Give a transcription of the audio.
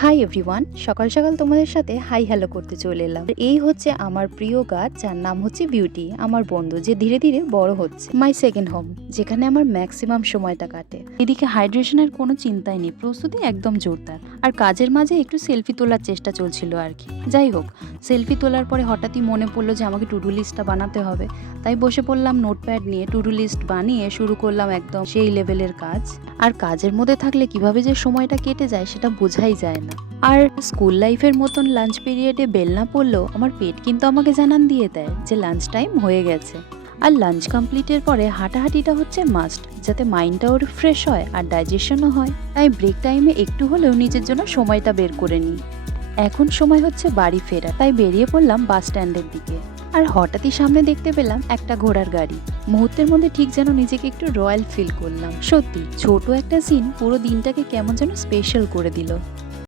Hi everyone, সকাল সকাল তোমাদের সাথে হাই হ্যালো করতে চলে এলাম। এই হচ্ছে আমার প্রিয় গাছ, যার নাম হচ্ছে বিউটি, আমার বন্ধু যে ধীরে ধীরে বড় হচ্ছে। মাই সেকেন্ড হোম, যেখানে আমার ম্যাক্সিমাম সময়টা কাটে। এদিকে হাইড্রেশনের কোনো চিন্তাই নেই, প্রস্তুতি একদম জোরদার। আর কাজের মাঝে একটু সেলফি তোলার চেষ্টা চলছিল আর কি। যাই হোক, সেলফি তোলার পরে হঠাৎই মনে পড়লো যে আমাকে টু ডু লিস্টটা বানাতে হবে। তাই বসে পড়লাম নোটপ্যাড নিয়ে, টু ডু লিস্ট বানিয়ে শুরু করলাম একদম সেই লেভেলের কাজ। আর কাজের মধ্যে থাকলে কিভাবে যে সময়টা কেটে যায় সেটা বোঝাই যায় না। আর স্কুল লাইফের মতন লাঞ্চ পিরিয়ডে বেল না পড়লেও আমার পেট কিন্তু আমাকে জানান দিয়ে দেয় যে লাঞ্চ টাইম হয়ে গেছে। আর লাঞ্চ কমপ্লিটের পরে হাঁটাহাঁটিটা হচ্ছে মাস্ট, যাতে মাইন্ডটাও ফ্রেশ হয় আর ডাইজেশনও হয়। তাই ব্রেক টাইমে একটু হলেও নিজের জন্য সময়টা বের করে নিই। এখন সময় হচ্ছে বাড়ি ফেরা, তাই বেরিয়ে পড়লাম বাস স্ট্যান্ডের দিকে। আর হঠাৎই সামনে দেখতে পেলাম একটা ঘোড়ার গাড়ি। মুহূর্তের মধ্যে ঠিক যেন নিজেকে একটু রয়্যাল ফিল করলাম। সত্যি ছোট একটা সিন পুরো দিনটাকে কেমন যেন স্পেশাল করে দিল।